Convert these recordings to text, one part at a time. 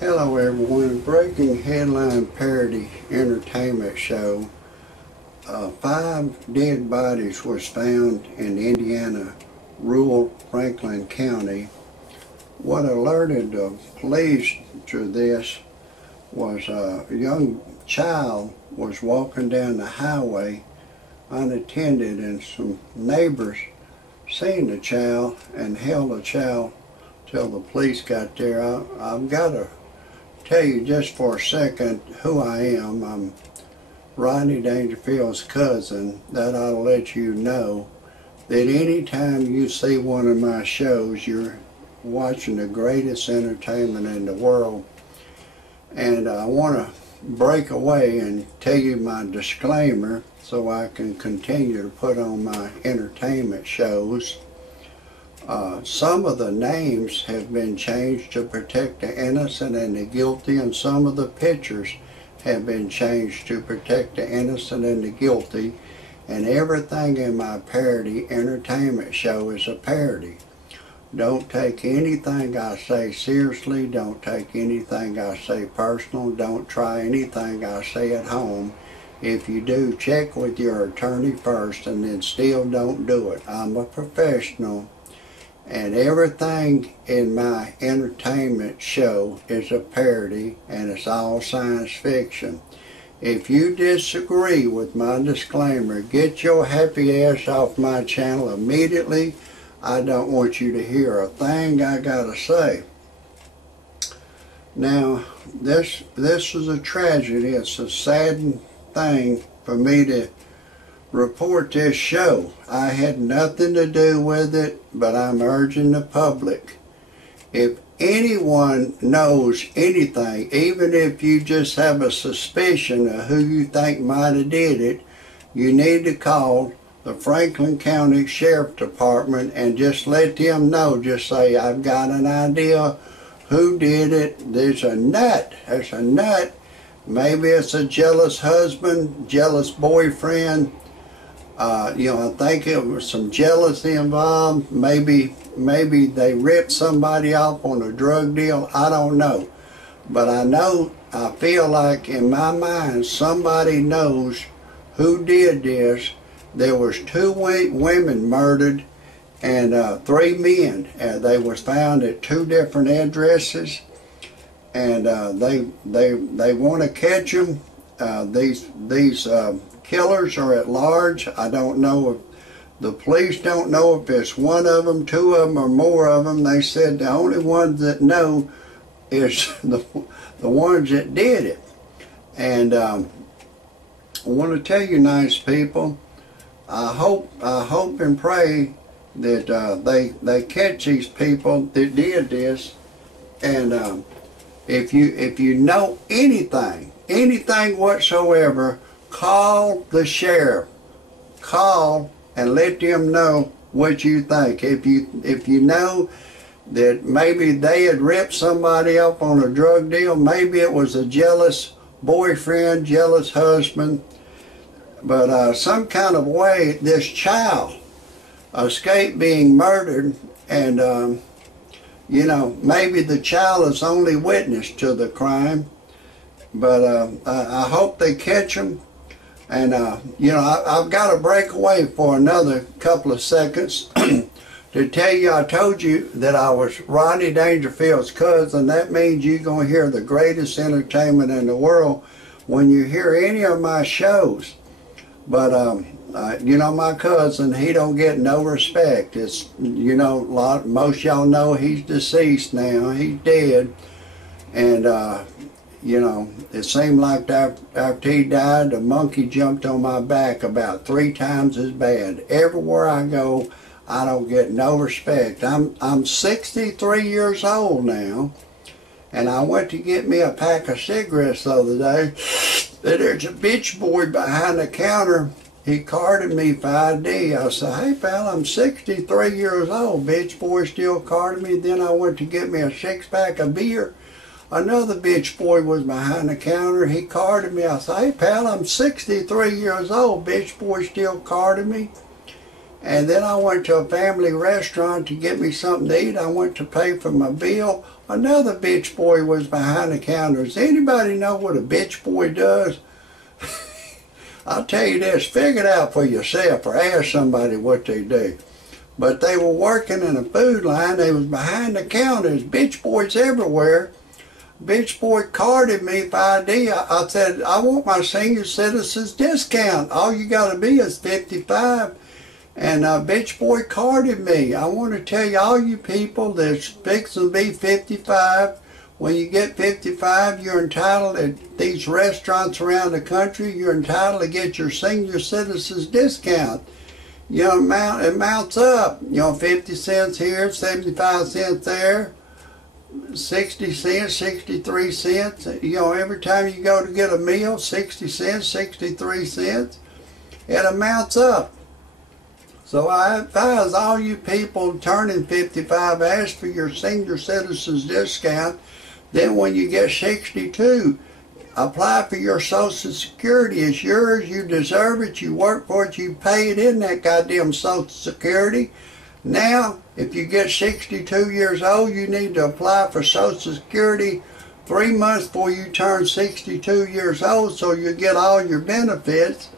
Hello everyone, breaking headline parody entertainment show. 5 dead bodies was found in Indiana, rural Franklin County. What alerted the police to this was a young child was walking down the highway unattended, and some neighbors seen the child and held the child till the police got there. I've got to tell you just for a second who I am. I'm Rodney Dangerfield's cousin. That ought to let you know that anytime you see one of my shows, you're watching the greatest entertainment in the world. And I want to break away and tell you my disclaimer so I can continue to put on my entertainment shows. Some of the names have been changed to protect the innocent and the guilty, and some of the pictures have been changed to protect the innocent and the guilty, and everything in my parody entertainment show is a parody. Don't take anything I say seriously. Don't take anything I say personal. Don't try anything I say at home. If you do, check with your attorney first, and then still don't do it. I'm a professional, and everything in my entertainment show is a parody, and it's all science fiction. If you disagree with my disclaimer, get your happy ass off my channel immediately. I don't want you to hear a thing I gotta say. Now, this is a tragedy. It's a sad thing for me to report this show. I had nothing to do with it, but I'm urging the public. If anyone knows anything, even if you just have a suspicion of who you think might have did it, you need to call the Franklin County Sheriff Department and just let them know. Just say, I've got an idea who did it. There's a nut. There's a nut. Maybe it's a jealous husband, jealous boyfriend. I think it was some jealousy involved. Maybe they ripped somebody off on a drug deal. I don't know. But I feel like in my mind somebody knows who did this. There was 2 women murdered and 3 men. They was found at 2 different addresses, and they want to catch them. These killers are at large. I don't know if the police don't know if it's one of them, 2 of them, or more of them. They said the only ones that know is the ones that did it. And I want to tell you, nice people, I hope and pray that they catch these people that did this. And if you know anything whatsoever, call the sheriff. Call and let them know what you think. If you know that maybe they had ripped somebody up on a drug deal, maybe it was a jealous boyfriend, jealous husband, but some kind of way this child escaped being murdered, and maybe the child is only witness to the crime. But I hope they catch them. And, I've got to break away for another couple of seconds to tell you, I told you that I was Rodney Dangerfield's cousin. That means you're going to hear the greatest entertainment in the world when you hear any of my shows. But, my cousin, he don't get no respect. It's, most y'all know he's deceased now. He's dead. And, it seemed like after he died, the monkey jumped on my back about 3 times as bad. Everywhere I go, I don't get no respect. I'm 63 years old now, and I went to get me a pack of cigarettes the other day. There's a bitch boy behind the counter. He carded me for ID. I said, hey pal, I'm 63 years old. Bitch boy still carded me. Then I went to get me a 6-pack of beer. Another bitch boy was behind the counter. He carded me. I said, hey pal, I'm 63 years old. Bitch boy still carded me. And then I went to a family restaurant to get me something to eat. I went to pay for my bill. Another bitch boy was behind the counter. Does anybody know what a bitch boy does? I'll tell you this, figure it out for yourself or ask somebody what they do. But they were working in a food line. They was behind the counter. There's bitch boys everywhere. Bitch boy carded me for ID. I said, I want my senior citizens discount. All you got to be is 55. And bitch boy carded me. I want to tell you, all you people that's fixing to be 55, when you get 55, you're entitled at these restaurants around the country, you're entitled to get your senior citizens discount. You know, it mounts up. You know, 50 cents here, 75 cents there, 60 cents, 63 cents. You know, every time you go to get a meal, 60 cents, 63 cents. It amounts up. So I advise all you people turning 55, ask for your senior citizens discount. Then when you get 62, apply for your Social Security. It's yours, you deserve it, you work for it, you pay it in that goddamn Social Security. Now, if you get 62 years old, you need to apply for Social Security 3 months before you turn 62 years old so you get all your benefits.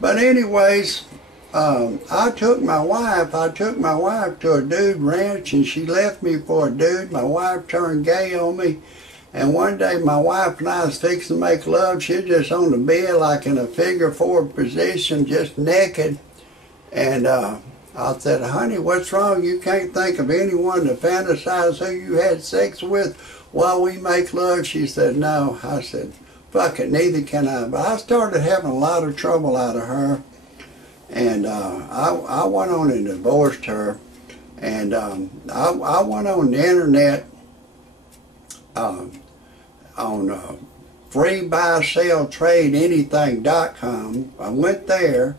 But anyways, I took my wife to a dude ranch and she left me for a dude. My wife turned gay on me. And one day my wife and I was fixing to make love. She was just on the bed like in a figure 4 position, just naked. And I said, honey, what's wrong? You can't think of anyone to fantasize who you had sex with while we make love? She said, no. I said, fuck it, neither can I. But I started having a lot of trouble out of her. And I went on and divorced her. And I went on the internet on freebuyseltradeanything.com. I went there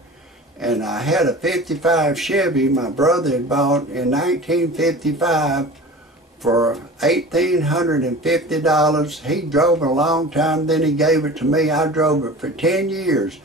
and I had a 55 Chevy my brother had bought in 1955 for $1,850. He drove it a long time, then he gave it to me. I drove it for 10 years.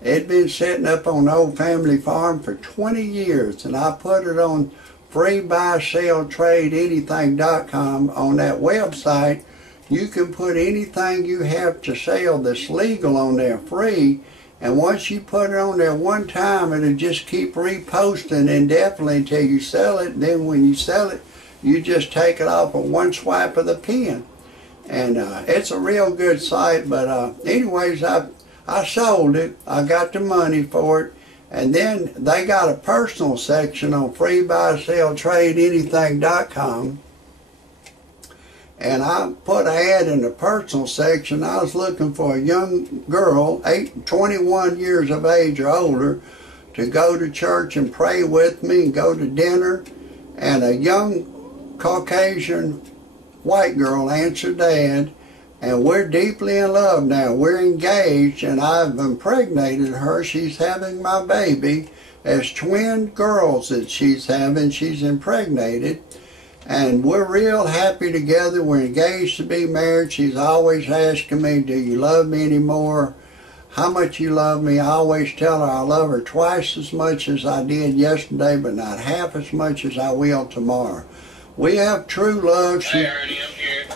It'd been sitting up on the old family farm for 20 years, and I put it on freebuyseltradeanything.com. On that website, you can put anything you have to sell that's legal on there free, and once you put it on there one time, it'll just keep reposting indefinitely until you sell it. And then when you sell it, you just take it off with one swipe of the pen. And it's a real good site, but anyways, I sold it. I got the money for it. And then they got a personal section on freebuyseltradeanything.com. And I put an ad in the personal section. I was looking for a young girl, 21 years of age or older, to go to church and pray with me and go to dinner. And a young Caucasian white girl answered the ad. And we're deeply in love now. We're engaged, and I've impregnated her. She's having my baby. As twin girls that she's having, she's impregnated. And we're real happy together. We're engaged to be married. She's always asking me, do you love me anymore? How much you love me? I always tell her I love her twice as much as I did yesterday, but not half as much as I will tomorrow. We have true love. Hey, Ernie, I'm here.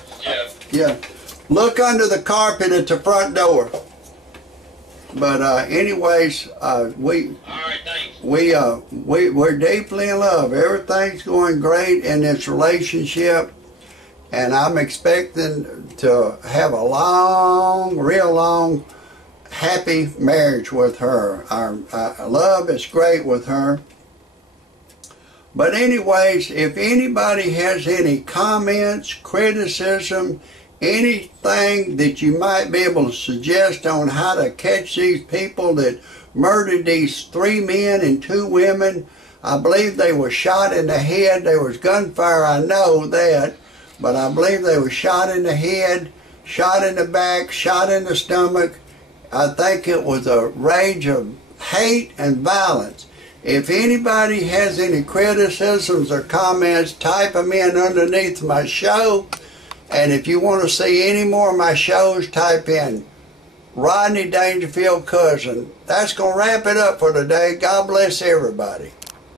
Yeah. Look under the carpet at the front door. But anyways, we're deeply in love. Everything's going great in this relationship, and I'm expecting to have a long, real long, happy marriage with her. Our love is great with her. But anyways, if anybody has any comments, criticism, anything that you might be able to suggest on how to catch these people that murdered these 3 men and 2 women. I believe they were shot in the head. There was gunfire, I know that, but I believe they were shot in the head, shot in the back, shot in the stomach. I think it was a rage of hate and violence. If anybody has any criticisms or comments, type them in underneath my show. And if you want to see any more of my shows, type in Rodney Dangerfield Cousin. That's going to wrap it up for today. God bless everybody.